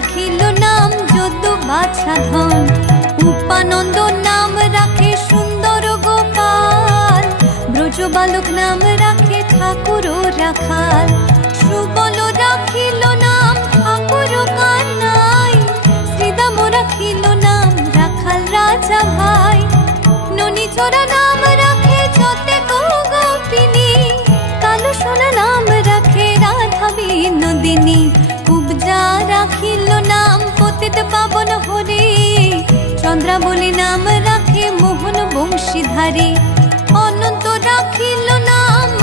রাখিল নাম যদু বাছা ধন। উপানন্দ নাম রাখে সুন্দর গোপাল, ব্রজ বালক নাম রাখে ঠাকুর রাখাল। সুবল রাখিল নাম ঠাকুর কানাই, শ্রীদাম রাখিল নাম রাখাল রাজা ভাই। ননীচরা নাম রাখে যতে গোপিনী, কালো সোনা নাম রাখে রাধা বিনোদিনী। কুবজা রাখিল নাম পতিত পাবন হরি, চন্দ্রাবলী নাম রাখে মোহন বংশীধারী। অনন্ত রাখিল নাম